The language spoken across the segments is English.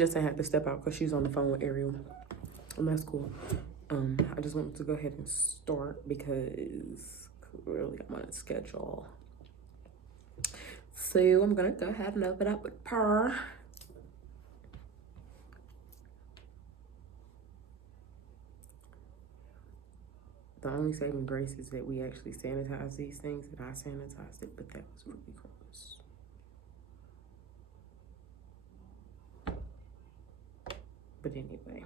Just I had to step out because she's on the phone with Ariel. And that's cool. I just wanted to go ahead and start because clearly I'm on a schedule. So I'm gonna go ahead and open up with her. The only saving grace is that we actually sanitize these things, and I sanitized it, but that was really gross. But anyway,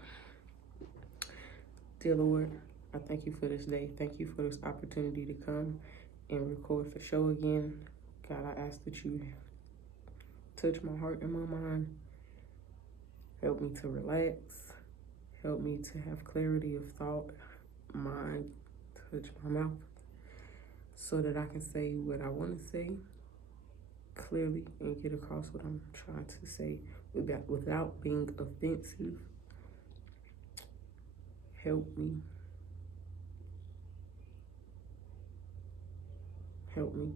dear Lord, I thank you for this day. Thank you for this opportunity to come and record for show again. God, I ask that you touch my heart and my mind. Help me to relax. Help me to have clarity of thought, mind, touch my mouth, so that I can say what I want to say clearly and get across what I'm trying to say without being offensive. Help me. Help me.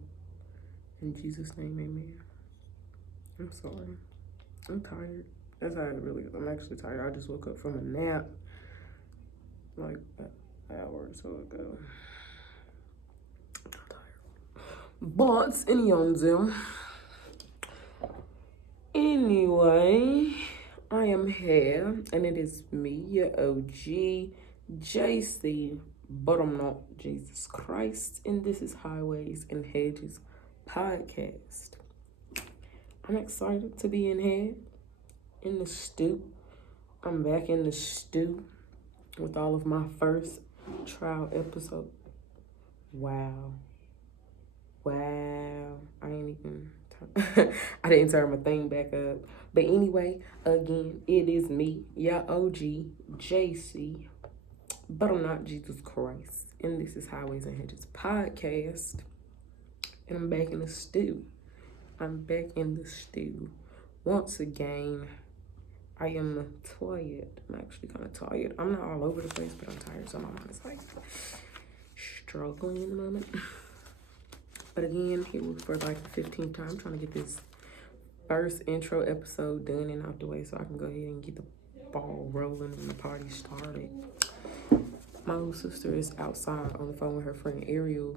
In Jesus' name, amen. I'm sorry. I'm tired. That's how it really is. I'm actually tired. I just woke up from a nap like an hour or so ago. I'm tired. But anyway, I am here, and it is me, your OG, JC, but I'm not Jesus Christ, and this is Highways and Hedges podcast. I'm excited to be in here, in the stew. I'm back in the stew with all of my first trial episode. Wow. I ain't even I didn't turn my thing back up. But anyway, again, it is me, your OG, JC, but I'm not Jesus Christ. And this is Highways and Hedges podcast. And I'm back in the stew. Once again, I am tired. I'm actually kind of tired. I'm not all over the place, but I'm tired. So my mind is like struggling in the moment. But again, here for like the 15th time, trying to get this first intro episode done and out the way so I can go ahead and get the ball rolling and the party started. My little sister is outside on the phone with her friend Ariel.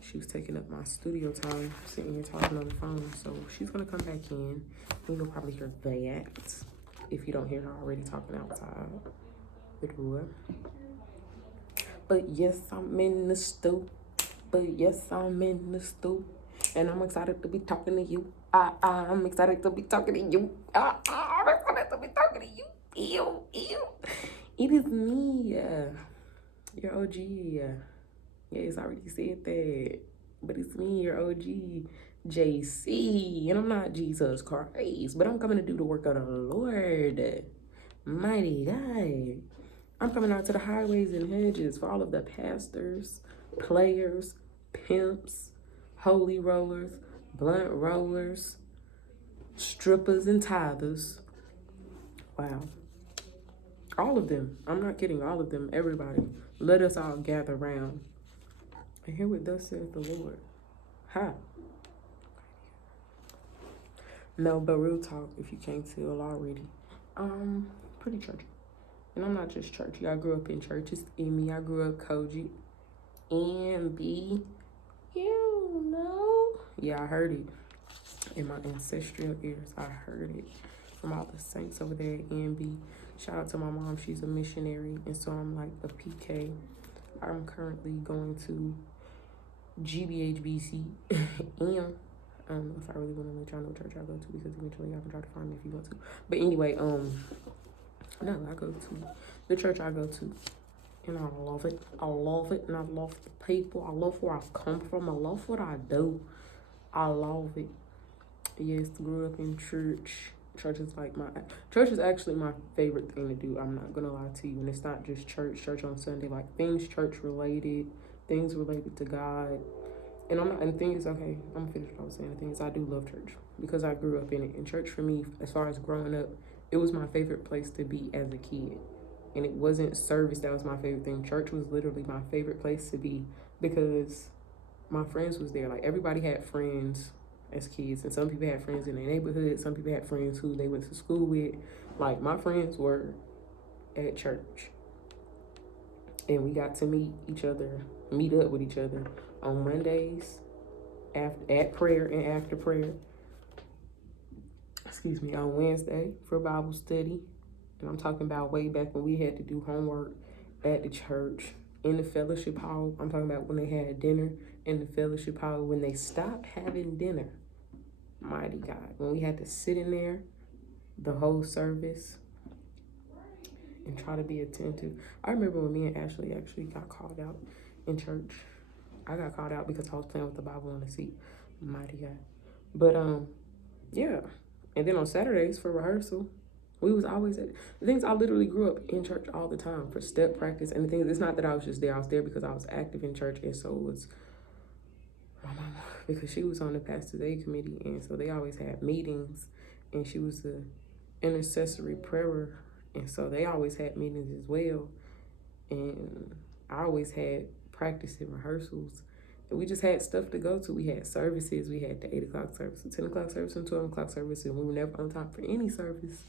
She was taking up my studio time, sitting here talking on the phone. So she's going to come back in. And you'll probably hear that if you don't hear her already talking outside the door. But yes, I'm in the stew. And I'm excited to be talking to you. I'm excited to be talking to you. I'm excited to be talking to you. Ew. It is me, your OG. Yes, I already said that. But it's me, your OG, JC. And I'm not Jesus Christ, but I'm coming to do the work of the Lord. Mighty God. I'm coming out to the highways and hedges for all of the pastors, players, pimps, holy rollers, blunt rollers, strippers, and tithers. Wow. All of them. I'm not kidding. All of them. Everybody. Let us all gather round and hear what thus saith the Lord. Ha. No, but real talk, if you can't tell already, pretty churchy. And I'm not just churchy. I grew up in churches. I grew up Koji. MB. You know. Yeah, I heard it in my ancestral ears. I heard it from all the saints over there at MB. Shout out to my mom. She's a missionary. And so I'm like a PK. I'm currently going to GBHBC. And I don't know if I really want to let y'all know what church I go to, because eventually y'all can try to find me if you want to. But anyway, no, I go to the church I go to, and I love it. And I love the people. I love where I've come from. I love what I do. I love it. Yes, grew up in church. Church is actually my favorite thing to do. I'm not gonna lie to you. And it's not just church on Sunday, like things church related, things related to God. And the thing is, okay, I'm gonna finish what I was saying. The thing is, I do love church because I grew up in it. And church for me, as far as growing up, it was my favorite place to be as a kid. And it wasn't service that was my favorite thing. Church was literally my favorite place to be because my friends was there. Like, everybody had friends as kids. And some people had friends in their neighborhood. Some people had friends who they went to school with. Like, my friends were at church, and we got to meet up with each other on Mondays at prayer and after prayer. On Wednesday for Bible study. And I'm talking about way back when we had to do homework at the church, in the fellowship hall. I'm talking about when they had dinner in the fellowship hall, when they stopped having dinner. Mighty God. When we had to sit in there the whole service and try to be attentive. I remember when me and Ashley actually got called out in church. I got called out because I was playing with the Bible on the seat. Mighty God. But yeah. And then on Saturdays for rehearsal, we was always at the things. I literally grew up in church all the time for step practice and the things. It's not that I was just there. I was there because I was active in church, and so was my mama, because she was on the Pastor's Aid Committee, and so they always had meetings, and she was the intercessory prayer, and so they always had meetings as well. And I always had practice and rehearsals. And we just had stuff to go to. We had services. We had the 8 o'clock service, the 10 o'clock service, and 12 o'clock service, and we were never on time for any service.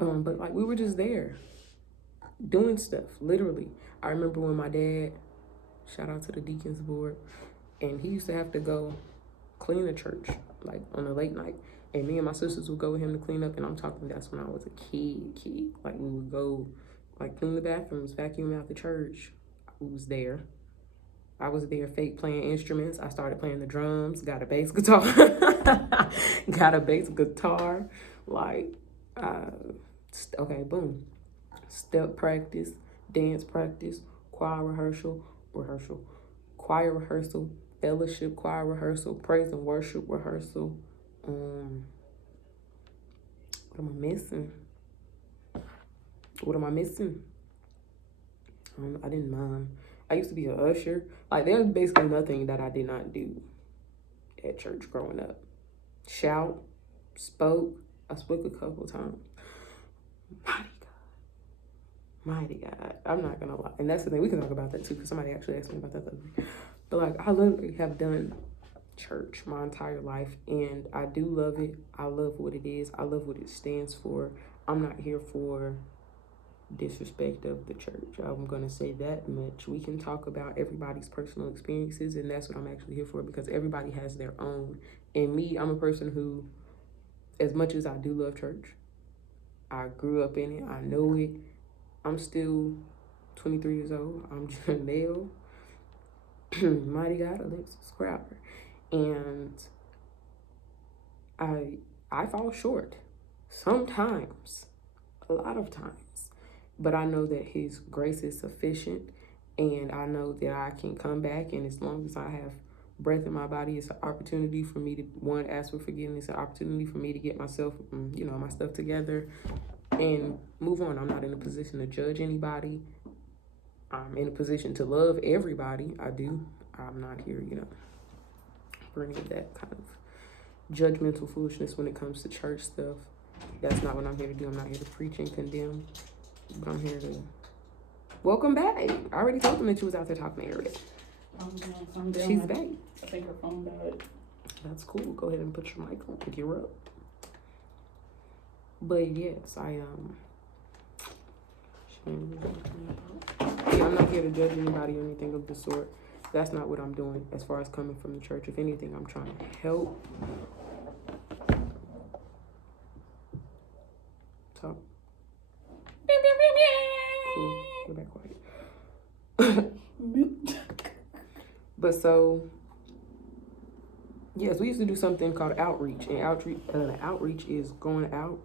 But like, we were just there doing stuff, literally. I remember when my dad, shout out to the deacons board, and he used to have to go clean the church, like on a late night. And me and my sisters would go with him to clean up, and I'm talking, that's when I was a kid. Like, we would go, like, clean the bathrooms, vacuum out the church. We was there. I was there fake playing instruments. I started playing the drums, got a bass guitar. Like, okay, boom. Step practice, dance practice, choir rehearsal, choir rehearsal, fellowship choir rehearsal, praise and worship rehearsal. What am I missing? I didn't mind. I used to be an usher. Like, there's basically nothing that I did not do at church growing up. Shout, spoke. I spoke a couple times. Mighty God. I'm not gonna lie. And that's the thing. We can talk about that too, because somebody actually asked me about that the other day. But like, I literally have done church my entire life, and I do love it. I love what it is. I love what it stands for. I'm not here for disrespect of the church. I'm gonna say that much. We can talk about everybody's personal experiences, and that's what I'm actually here for, because everybody has their own. And me, I'm a person who, as much as I do love church, I grew up in it, I know it. I'm still 23 years old. I'm Janelle, mighty God, Alexis Crowder. And I fall short sometimes, a lot of times. But I know that his grace is sufficient, and I know that I can come back, and as long as I have breath in my body, it's an opportunity for me to, one, ask for forgiveness, an opportunity for me to get myself, my stuff together and move on. I'm not in a position to judge anybody. I'm in a position to love everybody. I'm not here, for any of that kind of judgmental foolishness when it comes to church stuff. That's not what I'm here to do. I'm not here to preach and condemn, but I'm here to welcome back. I already told them that you was out there talking to Eric. She's back. I think her phone died. That's cool. Go ahead and put your mic on, pick her up. But yes, I'm not here to judge anybody or anything of the sort. That's not what I'm doing as far as coming from the church. If anything, I'm trying to help. Talk. Cool. Get back quiet. But so, yes, we used to do something called outreach. And outreach is going out,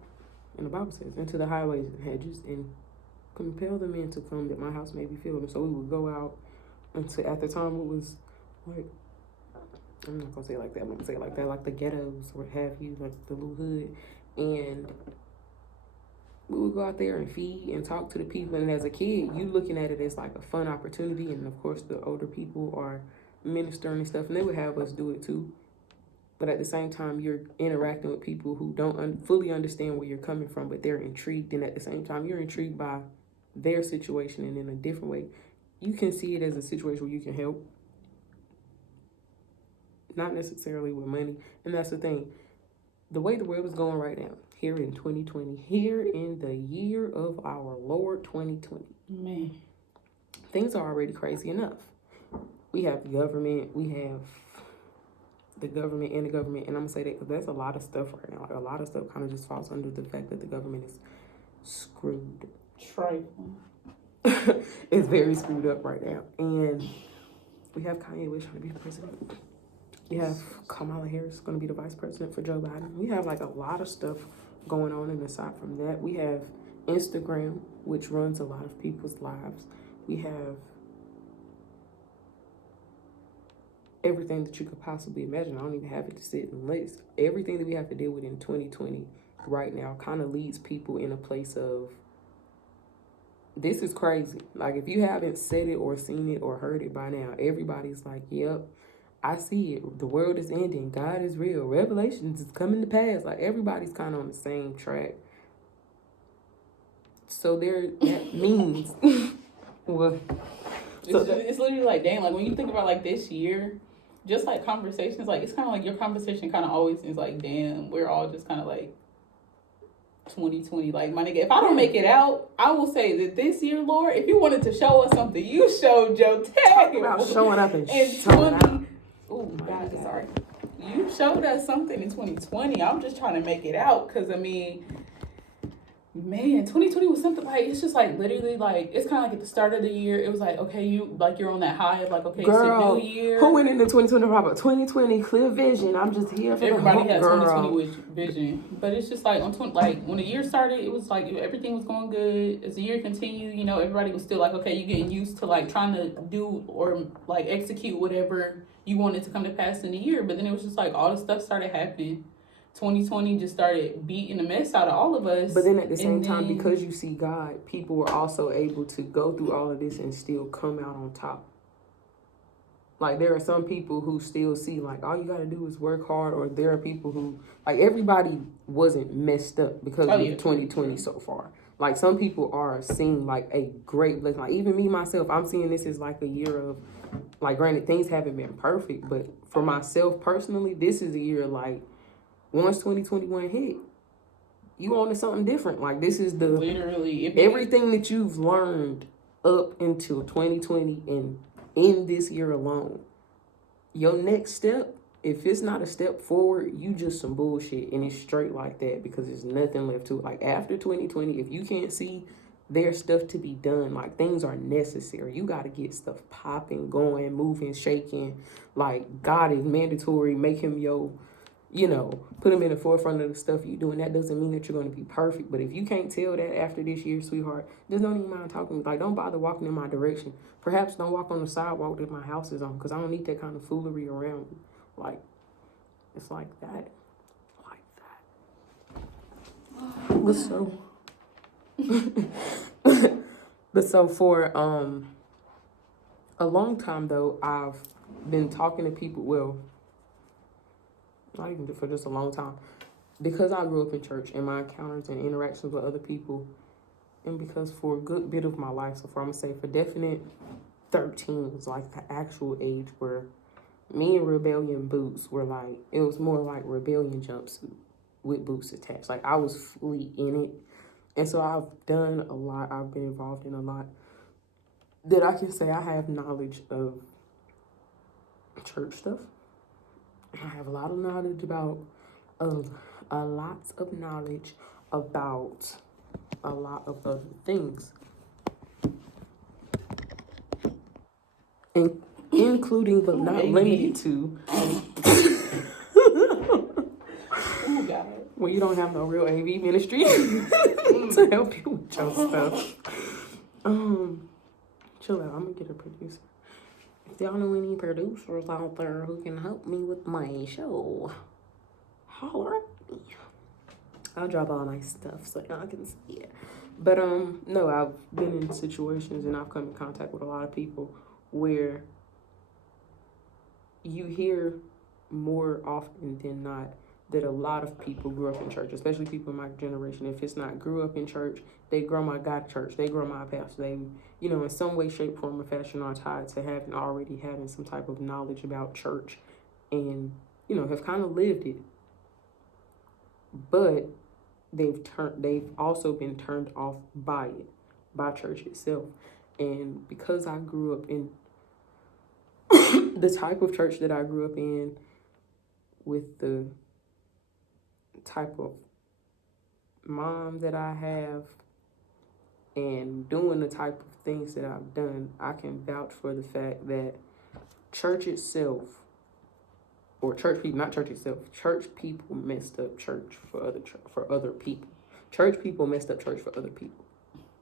and the Bible says, into the highways and hedges and compel the men to come that my house may be filled. And so we would go out into, at the time it was like, I'm not gonna say it like that, I'm gonna say it like that, like the ghettos, what have you, like the little hood. And we would go out there and feed and talk to the people. And as a kid, you looking at it as like a fun opportunity. And of course, the older people are ministering and stuff, and they would have us do it too. But at the same time, you're interacting with people who don't fully understand where you're coming from, but they're intrigued. And at the same time, you're intrigued by their situation, and in a different way, you can see it as a situation where you can help. Not necessarily with money. And that's the thing. the way the world is going right now, here in 2020, here in the year of our Lord 2020, man, things are already crazy enough. We have the government, and the government, and I'm gonna say that because there's a lot of stuff right now. Like, a lot of stuff kind of just falls under the fact that the government is screwed. trifling. It's very screwed up right now, and we have Kanye West trying to be the president. We have Kamala Harris going to be the vice president for Joe Biden. We have like a lot of stuff going on, and aside from that, we have Instagram, which runs a lot of people's lives. We have everything that you could possibly imagine. I don't even have it to sit and list. Everything that we have to deal with in 2020 right now kind of leads people in a place of, this is crazy. Like, if you haven't said it or seen it or heard it by now, everybody's like, yep, I see it. The world is ending. God is real. Revelations is coming to pass. Like, everybody's kind of on the same track. So that means, well, It's literally like, dang, like when you think about like this year, just like conversations, like it's kind of like your conversation kind of always seems like, damn, we're all just kind of like 2020. Like, my nigga, if I don't make it out, I will say that this year, Lord, if you wanted to show us something, you showed your tag. About showing up and showing out. Oh, God, sorry. You showed us something in 2020. I'm just trying to make it out because, I mean, man, 2020 was something like, it's just like literally like, it's kind of like at the start of the year, it was like, okay, you're on that high of like, okay, girl, it's a new year. Who went into 2020 about 2020 clear vision? I'm just here for everybody the whole, had 2020 vision, but it's just like like when the year started, it was like everything was going good. As the year continued, you know, everybody was still like, okay, you're getting used to like trying to do or like execute whatever you wanted to come to pass in the year. But then it was just like all the stuff started happening. 2020 just started beating the mess out of all of us. But then at the same time, because you see God, people were also able to go through all of this and still come out on top. Like, there are some people who still see, like, all you got to do is work hard, or there are people who, like, everybody wasn't messed up because of 2020 so far. Like, some people are seeing, like, a great blessing. Like, even me, myself, I'm seeing this as, like, a year of, like, granted, things haven't been perfect, but for myself personally, this is a year, like, once 2021 hit, you on to something different. Like, this is the literally everything that you've learned up until 2020 and in this year alone. Your next step, if it's not a step forward, you just some bullshit, and it's straight like that because there's nothing left to it. Like, after 2020, if you can't see there's stuff to be done, like, things are necessary. You got to get stuff popping, going, moving, shaking. Like, God is mandatory. Make him put him in the forefront of the stuff you do, and that doesn't mean that you're going to be perfect. But if you can't tell that after this year, sweetheart, just don't even mind talking. Like, don't bother walking in my direction. Perhaps don't walk on the sidewalk that my house is on, because I don't need that kind of foolery around me. Like, it's like that. But so for a long time, though, I've been talking to people, well, not even for just a long time, because I grew up in church and my encounters and interactions with other people, and because for a good bit of my life so far, I'm gonna say for definite 13 was like the actual age where me and Rebellion boots were like, it was more like Rebellion jumpsuit with boots attached. Like, I was fully in it. And so I've done a lot, I've been involved in a lot that I can say I have knowledge of church stuff. I have a lot of knowledge about a lot of other things, including but not limited to. Oh God! Well, you don't have no real AV ministry to help you with your stuff. Chill out. I'm gonna get a producer. If y'all know any producers out there who can help me with my show, holler at me. I'll drop all my stuff so y'all can see it. But no, I've been in situations and I've come in contact with a lot of people where you hear more often than not that a lot of people grew up in church, especially people in my generation. If it's not grew up in church, they grandma got church, they grandma pastor, they, in some way, shape, form, or fashion are tied to having some type of knowledge about church and, have kind of lived it. but they've also been turned off by it, by church itself. And because I grew up in the type of church that I grew up in, with the type of mom that I have, and doing the type of things that I've done, I can vouch for the fact that church itself, or church people, not church itself, church people messed up church for other people. Church people messed up church for other people.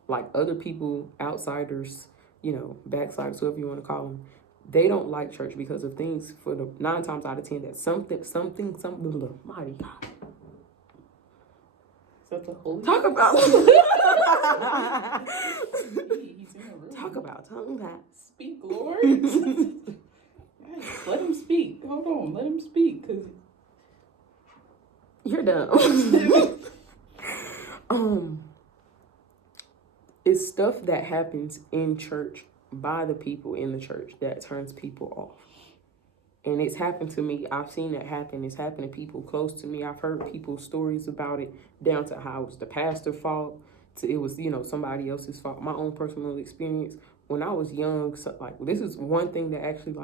Like other people, outsiders, backsliders, whoever you want to call them, they don't like church because of things, for the 9 times out of 10, that something, mighty God. Is that the Holy Talk about He's in the room. Talk about tongue that. Speak, Lord. Let him speak. Hold on, let him speak, cause you're dumb. It's stuff that happens in church by the people in the church that turns people off. And it's happened to me. I've seen that happen. It's happened to people close to me. I've heard people's stories about it, down to how it was the pastor's fault, to it was, somebody else's fault. My own personal experience. When I was young, this is one thing that actually,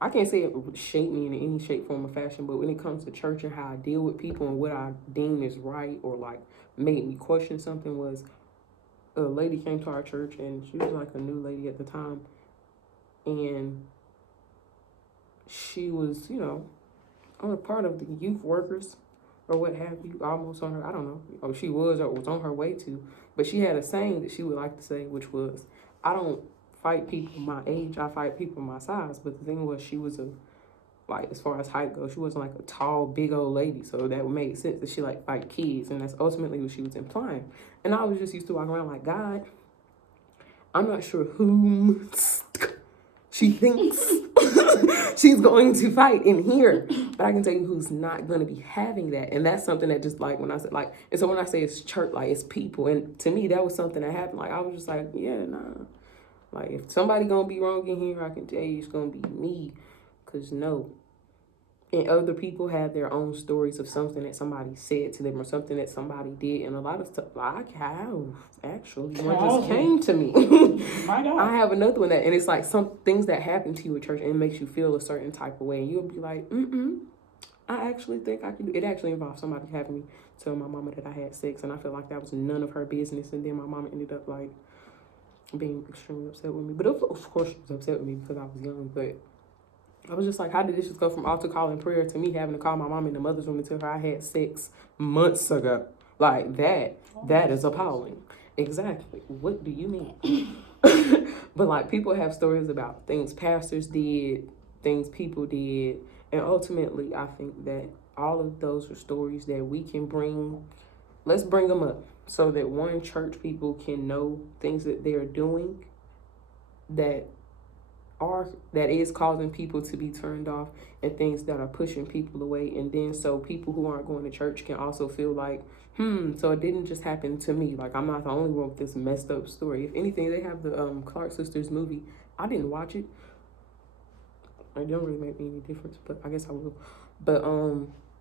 I can't say it shaped me in any shape, form, or fashion, but when it comes to church and how I deal with people and what I deem is right, or made me question something, was a lady came to our church, and she was a new lady at the time, and she was, on a part of the youth workers or what have you, almost on her, I don't know, or she was or was on her way to, but she had a saying that she would like to say, which was, I don't fight people my age, I fight people my size. But the thing was, she was as far as height goes, she wasn't a tall, big old lady, so that made sense that she fight kids, and that's ultimately what she was implying. And I was just used to walking around God, I'm not sure whom she thinks she's going to fight in here, but I can tell you who's not going to be having that. And that's something that just when I said and so when I say it's church, it's people, and to me that was something that happened. I was just yeah, nah, if somebody gonna be wrong in here, I can tell you it's gonna be me, because no. And other people have their own stories of something that somebody said to them or something that somebody did. And a lot of stuff, I have, actually, one just came to me. My God. I have another one and it's some things that happen to you at church and it makes you feel a certain type of way. And you'll be I actually think I can do it. It actually involved somebody having me tell my mama that I had sex. And I feel like that was none of her business. And then my mama ended up being extremely upset with me. But of course she was upset with me because I was young. But I was just how did this just go from altar call and prayer to me having to call my mom in the mother's room and tell her I had sex months ago? That is appalling. Exactly. What do you mean? But people have stories about things pastors did, things people did. And ultimately, I think that all of those are stories that we can bring. Let's bring them up so that one, church people can know things that they're doing that is causing people to be turned off, and things that are pushing people away. And then so people who aren't going to church can also feel so it didn't just happen to me. I'm not the only one with this messed up story. If anything, they have the Clark Sisters movie. I didn't watch it. It don't really make any difference, but I guess I will. But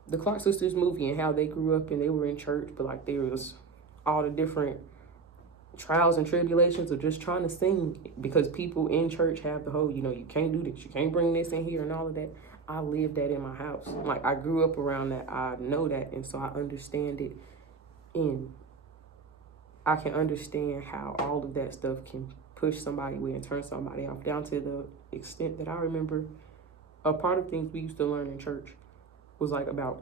the Clark Sisters movie and how they grew up and they were in church, but there was all the different trials and tribulations of just trying to sing, because people in church have the whole, you can't do this, you can't bring this in here and all of that. I lived that in my house. I grew up around that. I know that, and so I understand it. And I can understand how all of that stuff can push somebody away and turn somebody off, down to the extent that I remember a part of things we used to learn in church was about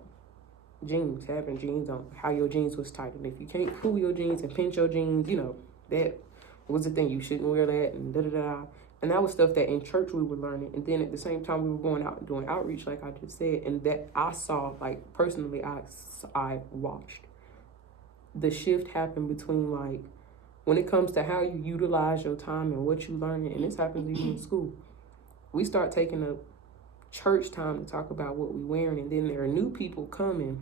jeans, having jeans on, how your jeans was tight. And if you can't pull your jeans and pinch your jeans, that was the thing. You shouldn't wear that and da-da-da. And that was stuff that in church we were learning. And then at the same time, we were going out and doing outreach, like I just said. And that I saw, personally, I watched the shift happen between, when it comes to how you utilize your time and what you learn. And this happens even in school. We start taking up church time to talk about what we're wearing. And then there are new people coming.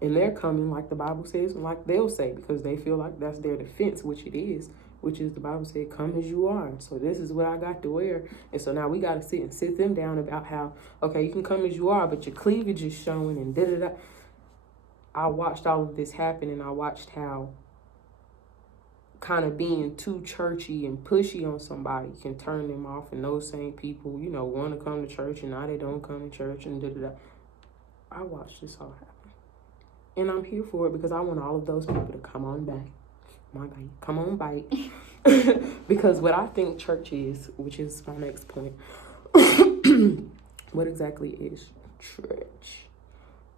And they're coming like the Bible says, and they'll say, because they feel like that's their defense, which it is, which is the Bible said, come as you are. So this is what I got to wear. And so now we got to sit them down about how, okay, you can come as you are, but your cleavage is showing and da-da-da. I watched all of this happen, and I watched how kind of being too churchy and pushy on somebody can turn them off, and those same people, want to come to church and now they don't come to church and da-da-da. I watched this all happen. And I'm here for it because I want all of those people to come on back. Come on back. Because what I think church is, which is my next point, what exactly is church?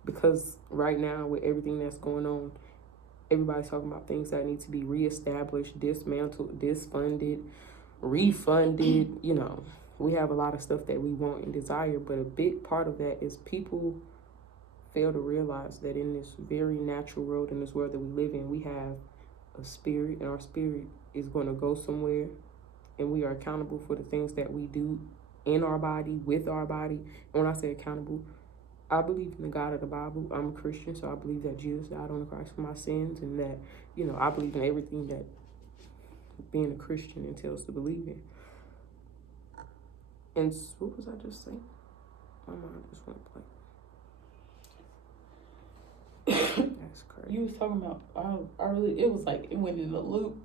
Because right now, with everything that's going on, everybody's talking about things that need to be reestablished, dismantled, disfunded, refunded. We have a lot of stuff that we want and desire, but a big part of that is people fail to realize that in this very natural world, in this world that we live in, we have a spirit, and our spirit is going to go somewhere, and we are accountable for the things that we do in our body, with our body. And when I say accountable, I believe in the God of the Bible. I'm a Christian, so I believe that Jesus died on the cross for my sins, and that, I believe in everything that being a Christian entails to believe in. And what was I just saying? My mind just went blank. That's crazy. You was talking about, it was like, it went in a loop.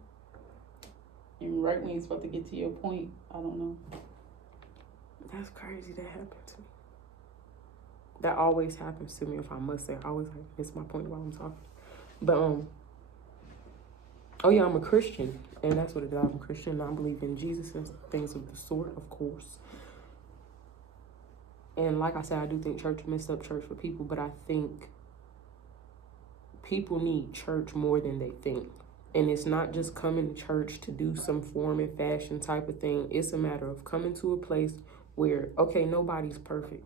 And right when you're supposed to get to your point, I don't know. That's crazy that happened to me. That always happens to me, if I must say. I always miss my point while I'm talking. But, I'm a Christian. And that's what it is. I'm a Christian. I believe in Jesus and things of the sort, of course. And like I said, I do think church messed up church for people, but I think people need church more than they think. And it's not just coming to church to do some form and fashion type of thing. It's a matter of coming to a place where, okay, nobody's perfect.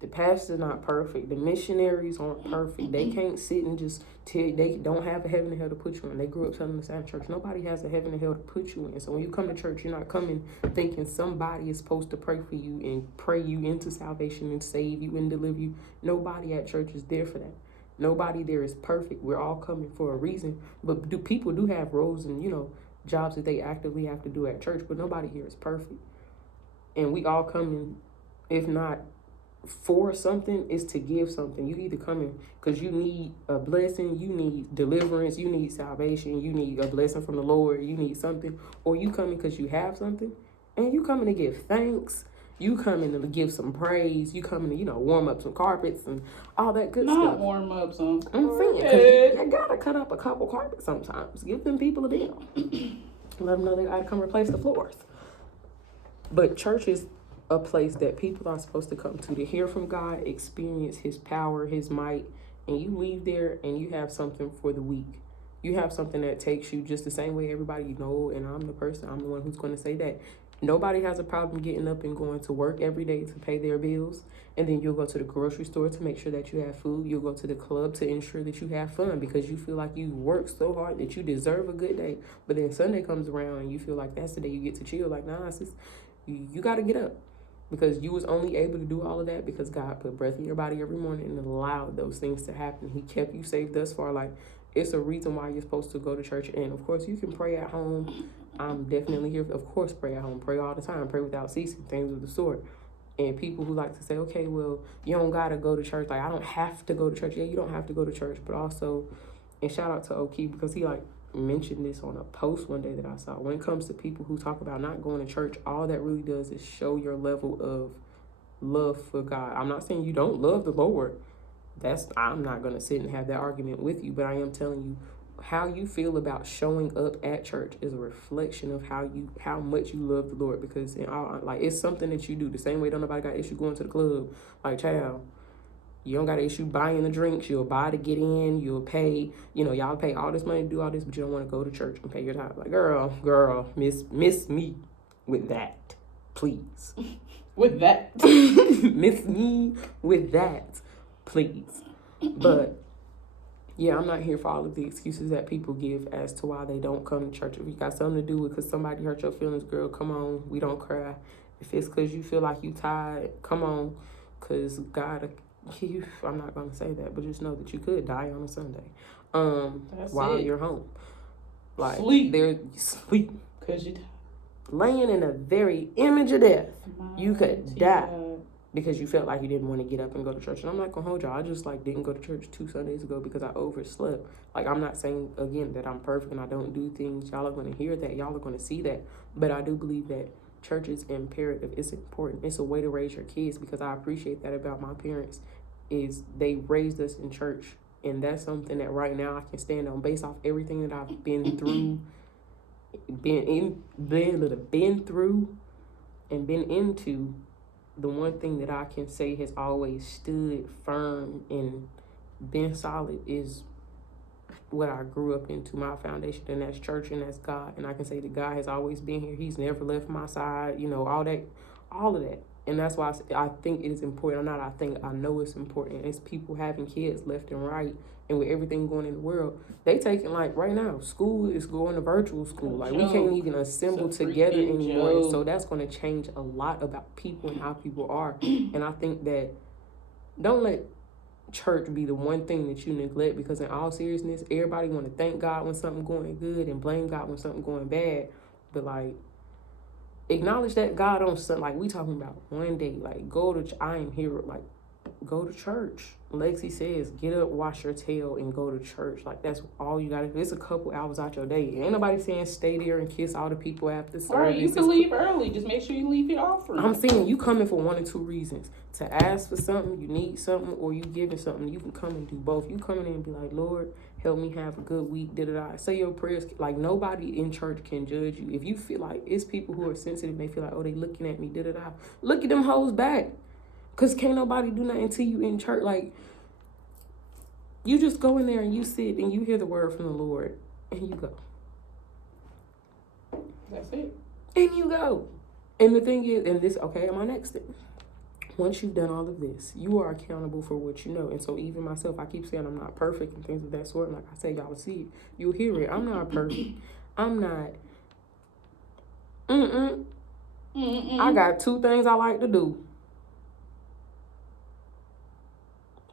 The pastor's not perfect. The missionaries aren't perfect. They can't sit and just tell, they don't have a heaven and hell to put you in. They grew up telling us at church, nobody has a heaven and hell to put you in. So when you come to church, you're not coming thinking somebody is supposed to pray for you and pray you into salvation and save you and deliver you. Nobody at church is there for that. Nobody there is perfect. We're all coming for a reason. But people do have roles and, jobs that they actively have to do at church, but nobody here is perfect. And we all come in, if not for something, is to give something. You either come in because you need a blessing, you need deliverance, you need salvation, you need a blessing from the Lord, you need something, or you come in because you have something, and you come in to give thanks. You come in to give some praise. You come in to, warm up some carpets and all that good stuff. Not warm up some carpets. I'm saying, because you gotta cut up a couple carpets sometimes. Give them people a deal. Let them know they gotta come replace the floors. But church is a place that people are supposed to come to hear from God, experience his power, his might, and you leave there and you have something for the week. You have something that takes you just the same way everybody and I'm the one who's going to say that. Nobody has a problem getting up and going to work every day to pay their bills. And then you'll go to the grocery store to make sure that you have food. You'll go to the club to ensure that you have fun because you feel like you work so hard that you deserve a good day. But then Sunday comes around and you feel like that's the day you get to chill. Like, nah, sis, you got to get up. Because you was only able to do all of that because God put breath in your body every morning and allowed those things to happen. He kept you safe thus far. Like, it's a reason why you're supposed to go to church. And, of course, you can pray at home. I'm definitely here. Of course, pray at home. Pray all the time. Pray without ceasing. Things of the sort. And people who like to say, okay, well, you don't got to go to church. Like, I don't have to go to church. Yeah, you don't have to go to church. But also, and shout out to Oki because he, mentioned this on a post one day that I saw. When it comes to people who talk about not going to church, all that really does is show your level of love for God. I'm not saying you don't love the Lord. I'm not going to sit and have that argument with you, but I am telling you how you feel about showing up at church is a reflection of how much you love the Lord, because it's something that you do the same way. Don't nobody got issue going to the club. Like, child, you don't got an issue buying the drinks. You'll buy to get in. You'll pay. Y'all pay all this money to do all this, but you don't want to go to church and pay your time. Like, girl, miss me with that, please. With that. Miss me with that, please. But, yeah, I'm not here for all of the excuses that people give as to why they don't come to church. If you got something to do with because somebody hurt your feelings, girl, come on. We don't cry. If it's because you feel like you tired, come on. Because God... I'm not going to say that, but just know that you could die on a Sunday while you're home. Like, sleep. Because you laying in the very image of death. You could die because you felt like you didn't want to get up and go to church. And I'm not gonna hold y'all. I just like didn't go to church 2 Sundays ago because I overslept. Like, I'm not saying again that I'm perfect and I don't do things. Y'all are gonna hear that. Y'all are gonna see that. But I do believe that church is imperative. It's important. It's a way to raise your kids, because I appreciate that about my parents, is they raised us in church. And that's something that right now I can stand on based off everything that I've been through, been through and been into. The one thing that I can say has always stood firm and been solid is what I grew up into, my foundation, and that's church and that's God. And I can say that God has always been here. He's never left my side, you know, all of that. And that's why I think it is important. I know it's important. It's people having kids left and right. And with everything going in the world, they taking, like, right now, school is going to virtual school. Like, we can't even assemble together anymore. So that's going to change a lot about people and how people are. And I think that don't let church be the one thing that you neglect, because in all seriousness, everybody want to thank God when something going good and blame God when something going bad. But, like, acknowledge that God on something. Like, we talking about one day, like, I am here, like, go to church. Lexi says, get up, wash your tail, and go to church. Like, that's all you gotta do. It's a couple hours out your day. Ain't nobody saying stay there and kiss all the people after service. Right, you can leave early. Just make sure you leave your offering. I'm saying you coming for one or two reasons. To ask for something, you need something, or you giving something. You can come and do both. You come in and be like, Lord, help me have a good week, da-da-da. Say your prayers. Like, nobody in church can judge you. If you feel like it's people who are sensitive, they feel like, oh, they looking at me, da-da-da. Look at them hoes back. Because can't nobody do nothing until you in church. Like, you just go in there and you sit and you hear the word from the Lord and you go. That's it. And you go. And the thing is, and this, okay, my next thing. Once you've done all of this, you are accountable for what you know. And so even myself, I keep saying I'm not perfect and things of that sort. And like I said, y'all will see it. You'll hear it. I'm not perfect. I'm not. I got 2 things I like to do.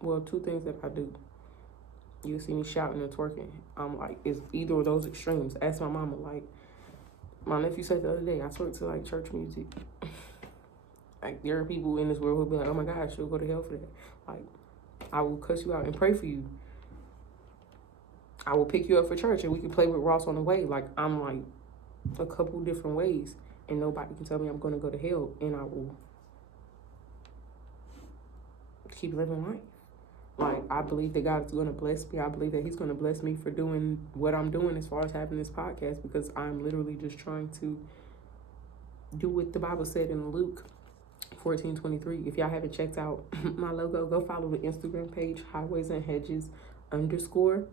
Well, 2 things that I do. You'll see me shouting and twerking. I'm like, it's either of those extremes. Ask my mama. Like, my nephew said the other day, I twerk to, like, church music. Like, there are people in this world who'll be like, oh my gosh, you'll go to hell for that. Like, I will cuss you out and pray for you. I will pick you up for church and we can play with Ross on the way. Like, I'm like a couple different ways. And nobody can tell me I'm going to go to hell. And I will keep living life. Like, I believe that God is going to bless me. I believe that he's going to bless me for doing what I'm doing as far as having this podcast, because I'm literally just trying to do what the Bible said in Luke 14:23. If y'all haven't checked out my logo, go follow the Instagram page, Highways and Hedges _.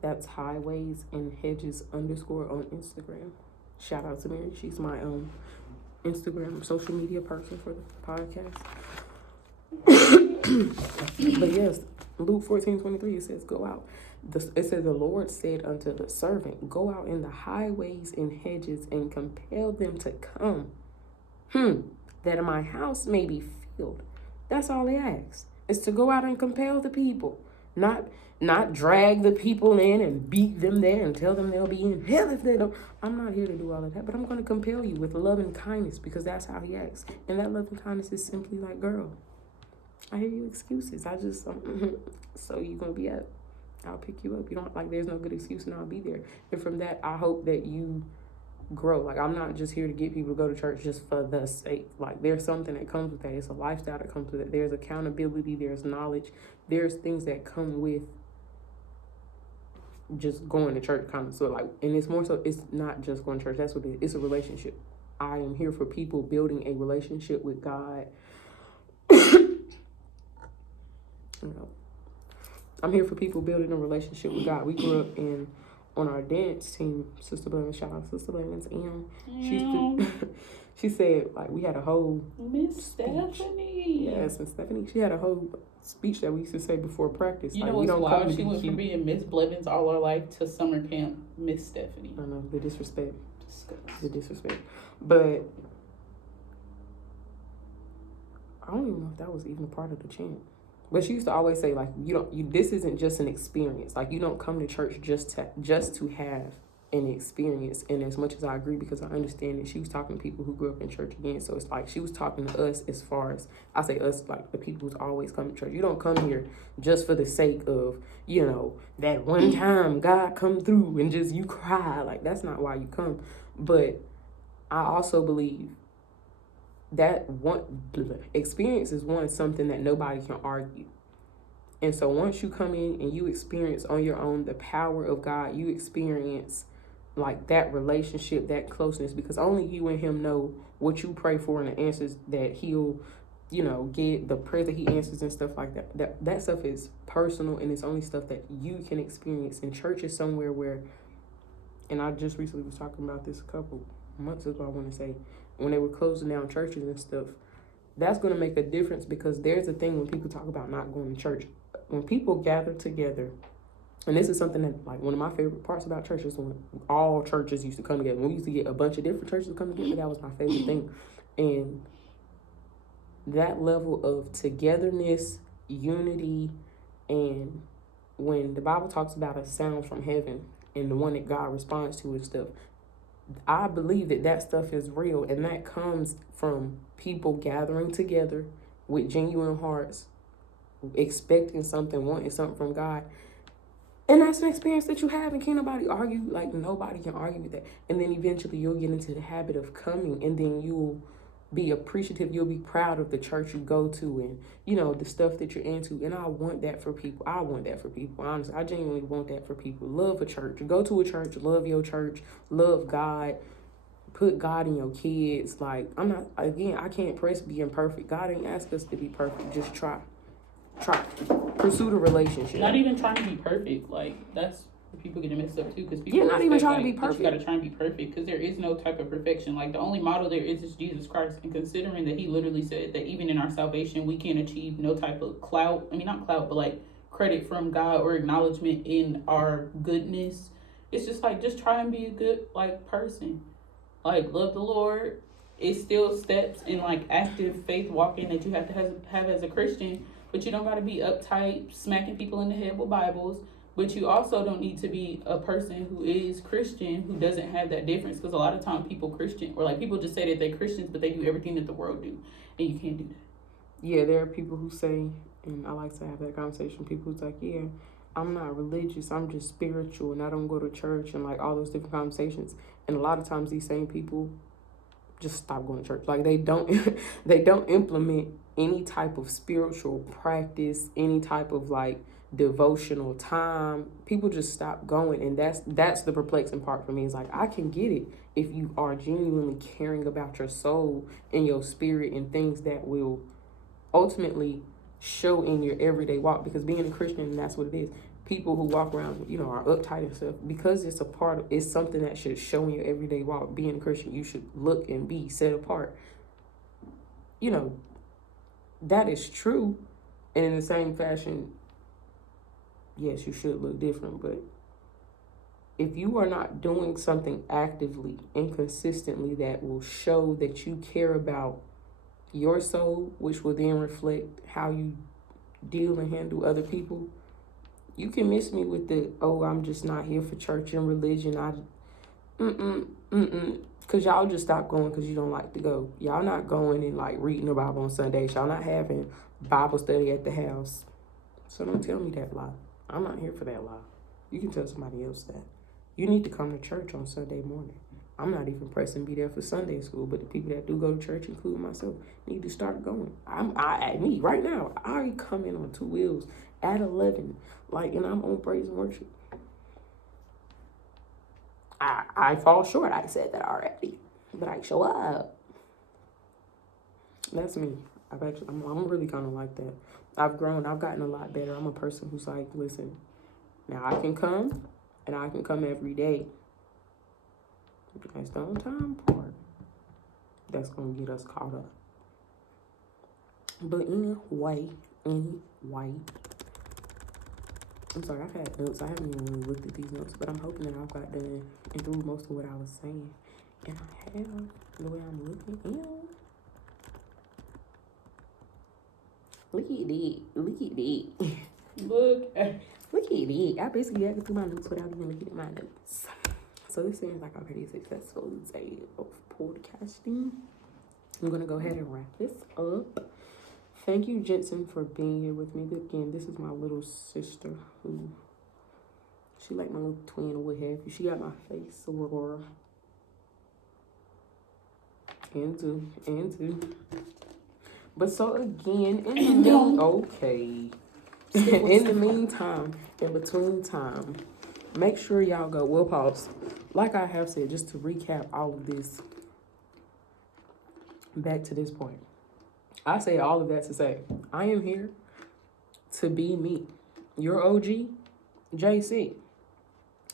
That's Highways and Hedges _ on Instagram. Shout out to Mary. She's my Instagram social media person for the podcast. But yes, Luke 14:23, it says, go out. It says, the Lord said unto the servant, go out in the highways and hedges and compel them to come, that my house may be filled. That's all he asks, is to go out and compel the people, not drag the people in and beat them there and tell them they'll be in hell if they don't. I'm not here to do all of that, but I'm going to compel you with love and kindness, because that's how he acts. And that love and kindness is simply like, girl, I hear you excuses. I just, so you going to be up. I'll pick you up. You don't, like, there's no good excuse and I'll be there. And from that, I hope that you grow. Like, I'm not just here to get people to go to church just for the sake. Like, there's something that comes with that. It's a lifestyle that comes with it. There's accountability. There's knowledge. There's things that come with just going to church, kind of. So, like, and it's more so, it's not just going to church. That's what it is. It's a relationship. I am here for people building a relationship with God. I'm here for people building a relationship with God. We grew up on our dance team, Sister Blevins, shout out Sister Blevins, she said, like, we had a whole Miss Stephanie. Yes, and Stephanie, she had a whole speech that we used to say before practice. You like, know what's wild? She went cute. from being Miss Blevins all her life to summer camp Miss Stephanie. I know, the disrespect. Disgusting. The disrespect. But I don't even know if that was even a part of the chant. But she used to always say, like, this isn't just an experience. Like, you don't come to church just to have an experience. And as much as I agree, because I understand that she was talking to people who grew up in church again, so it's like she was talking to us as far as, I say us, like the people who's always come to church. You don't come here just for the sake of, you know, that one time God come through and just you cry. Like, that's not why you come. But I also believe that one experience is something that nobody can argue. And so once you come in and you experience on your own the power of God, you experience like that relationship, that closeness, because only you and him know what you pray for and the answers that he'll, you know, get, the prayer that he answers and stuff like that. That stuff is personal, and it's only stuff that you can experience. In church is somewhere where, and I just recently was talking about this a couple months ago, I want to say, when they were closing down churches and stuff, that's going to make a difference, because there's a thing when people talk about not going to church. When people gather together, and this is something that, like, one of my favorite parts about church is when all churches used to come together. When we used to get a bunch of different churches to come together, that was my favorite thing. And that level of togetherness, unity, and when the Bible talks about a sound from heaven and the one that God responds to and stuff, I believe that stuff is real, and that comes from people gathering together with genuine hearts, expecting something, wanting something from God. And that's an experience that you have, and can't nobody argue. Like, nobody can argue with that. And then eventually you'll get into the habit of coming, and then you'll be appreciative, you'll be proud of the church you go to, and, you know, the stuff that you're into. And I want that for people. Honestly, I genuinely want that for people. Love a church. Go to a church, love your church, love God, put God in your kids. Like, I can't press being perfect. God ain't ask us to be perfect. Just try. Pursue the relationship. Not even trying to be perfect. Like, that's where people get messed up too, because people not even trying to be perfect. You gotta try and be perfect, because there is no type of perfection. Like, the only model there is Jesus Christ. And considering that he literally said that even in our salvation we can't achieve no type of not clout, but like credit from God or acknowledgement in our goodness. It's just like, just try and be a good like person. Like, love the Lord. It's still steps in like active faith walking that you have to have as a Christian. But you don't got to be uptight, smacking people in the head with Bibles. But you also don't need to be a person who is Christian who doesn't have that difference. Because a lot of times people just say that they're Christians, but they do everything that the world do. And you can't do that. Yeah, there are people who say, and I like to have that conversation, people who's like, yeah, I'm not religious, I'm just spiritual, and I don't go to church, and like all those different conversations. And a lot of times these same people just stop going to church. Like, they don't implement any type of spiritual practice, any type of like devotional time. People just stop going, and that's the perplexing part for me. Is like, I can get it if you are genuinely caring about your soul and your spirit and things that will ultimately show in your everyday walk, because being a Christian, that's what it is. People who walk around, you know, are uptight and stuff, because it's something that should show in your everyday walk. Being a Christian, you should look and be set apart. You know, that is true. And in the same fashion, yes, you should look different. But if you are not doing something actively and consistently that will show that you care about your soul, which will then reflect how you deal and handle other people, you can miss me with the, oh, I'm just not here for church and religion. Because y'all just stop going because you don't like to go. Y'all not going and like reading the Bible on Sundays. Y'all not having Bible study at the house. So don't tell me that lie. I'm not here for that lie. You can tell somebody else that. You need to come to church on Sunday morning. I'm not even pressing be there for Sunday school, but the people that do go to church, including myself, need to start going. Me right now, I come in on 2 wheels at 11, like, and I'm on praise and worship. I fall short. I said that already, but I show up. That's me. I'm really kind of like that. I've grown. I've gotten a lot better. I'm a person who's like, listen, now I can come, and I can come every day. That's the on time part that's gonna get us caught up. But anyway, I'm sorry, I've had notes. I haven't even really looked at these notes, but I'm hoping that I've got done and through most of what I was saying. And I have, the way I'm looking, look at that. I basically had to do my notes without even looking at my notes. So this seems like a pretty successful day of podcasting. I'm gonna go ahead and wrap this up. Thank you, Jensen, for being here with me. Again, this is my little sister who, she like my little twin or what have you. She got my face, Aurora. And two. But so again, in the meantime, in between time, make sure y'all go, we'll pause. Like I have said, just to recap all of this, back to this point. I say all of that to say, I am here to be me. Your OG, JC.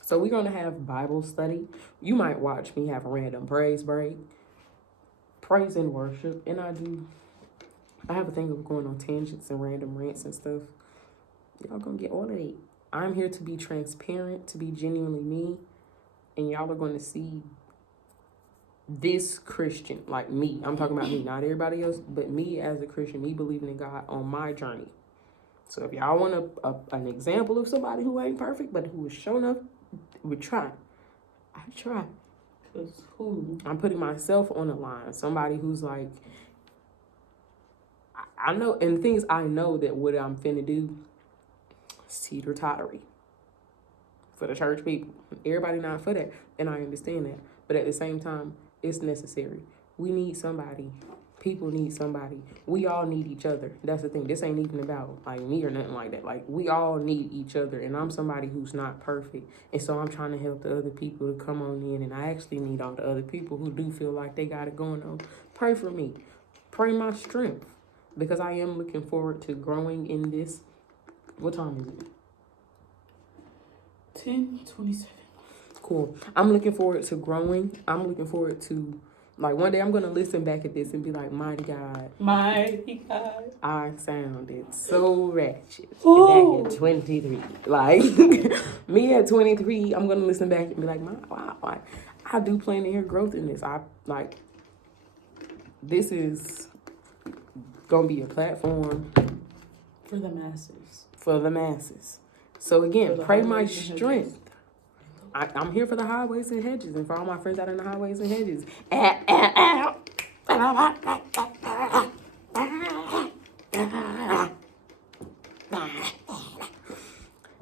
So we're going to have Bible study. You might watch me have a random praise break, praise and worship. And I have a thing of going on tangents and random rants and stuff. Y'all going to get all of it. I'm here to be transparent, to be genuinely me. And y'all are going to see this Christian, like me. I'm talking about me, not everybody else, but me as a Christian, me believing in God on my journey. So if y'all want an example of somebody who ain't perfect, but who is showing up, we try. I try. Because who? I'm putting myself on the line. Somebody who's like, I know, and the things I know that what I'm finna do, teeter-tottery for the church people. Everybody not for that, and I understand that. But at the same time, it's necessary. We need somebody. People need somebody. We all need each other. That's the thing. This ain't even about like me or nothing like that. Like we all need each other. And I'm somebody who's not perfect. And so I'm trying to help the other people to come on in. And I actually need all the other people who do feel like they got it going on. Pray for me. Pray my strength. Because I am looking forward to growing in this. What time is it? 10:27. Cool. I'm looking forward to growing. I'm looking forward to, like, one day I'm going to listen back at this and be like, mighty God. Mighty God. I sounded so ratchet Ooh. back at 23. Like, me at 23, I'm going to listen back and be like, wow, I do plan to hear growth in this. This is going to be a platform. For the masses. For the masses. So again, pray my strength. I'm here for the highways and hedges and for all my friends out in the highways and hedges.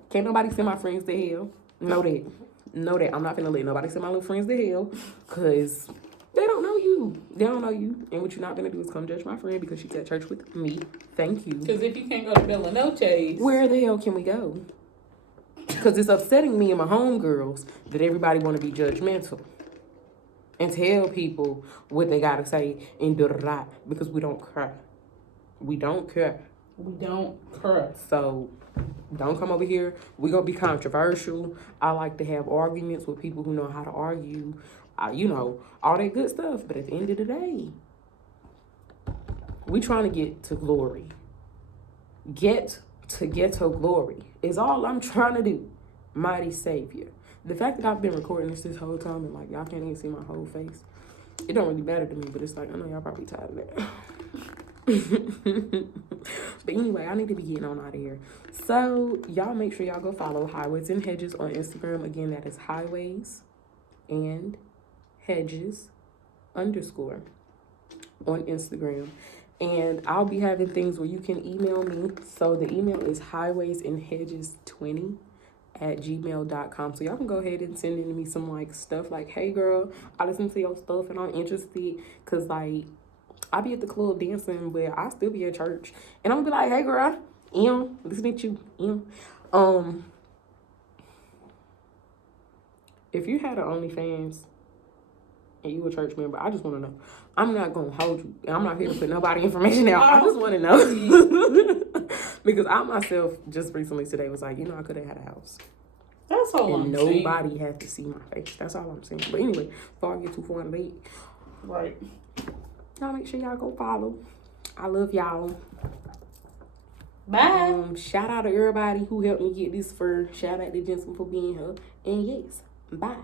Can't nobody send my friends to hell. Know that. I'm not gonna let nobody send my little friends to hell because they don't know you. They don't know you. And what you're not gonna do is come judge my friend because she's at church with me. Thank you. Because if you can't go to Bella Noche's, where the hell can we go? Because it's upsetting me and my homegirls that everybody want to be judgmental and tell people what they got to say and do da because we don't care. We don't care. We don't care. So don't come over here. We're going to be controversial. I like to have arguments with people who know how to argue. All that good stuff. But at the end of the day, we trying to get to glory. Get to ghetto glory is all I'm trying to do. Mighty Savior. The fact that I've been recording this whole time and like y'all can't even see my whole face, it don't really matter to me, but it's like I know y'all probably tired of that. But anyway, I need to be getting on out of here. So y'all make sure y'all go follow Highways and Hedges on Instagram. Again, that is Highways and Hedges _ on Instagram. And I'll be having things where you can email me. So the email is highwaysandhedges20@gmail.com. So y'all can go ahead and send in me some like stuff like, hey girl, I listen to your stuff and I'm interested. Cause like I be at the club dancing, but I still be at church. And I'm gonna be like, hey girl, listening to you. If you had an OnlyFans and you a church member, I just want to know. I'm not going to hold you. I'm not here to put nobody information out. I just want to know. Because I myself just recently today was like, I could have had a house. That's all I'm saying. Nobody had to see my face. That's all I'm saying. But anyway, before I get too far in the lead. Right. Y'all make sure y'all go follow. I love y'all. Bye. Shout out to everybody who helped me get this fur. Shout out to Jensen for being here. And yes, bye.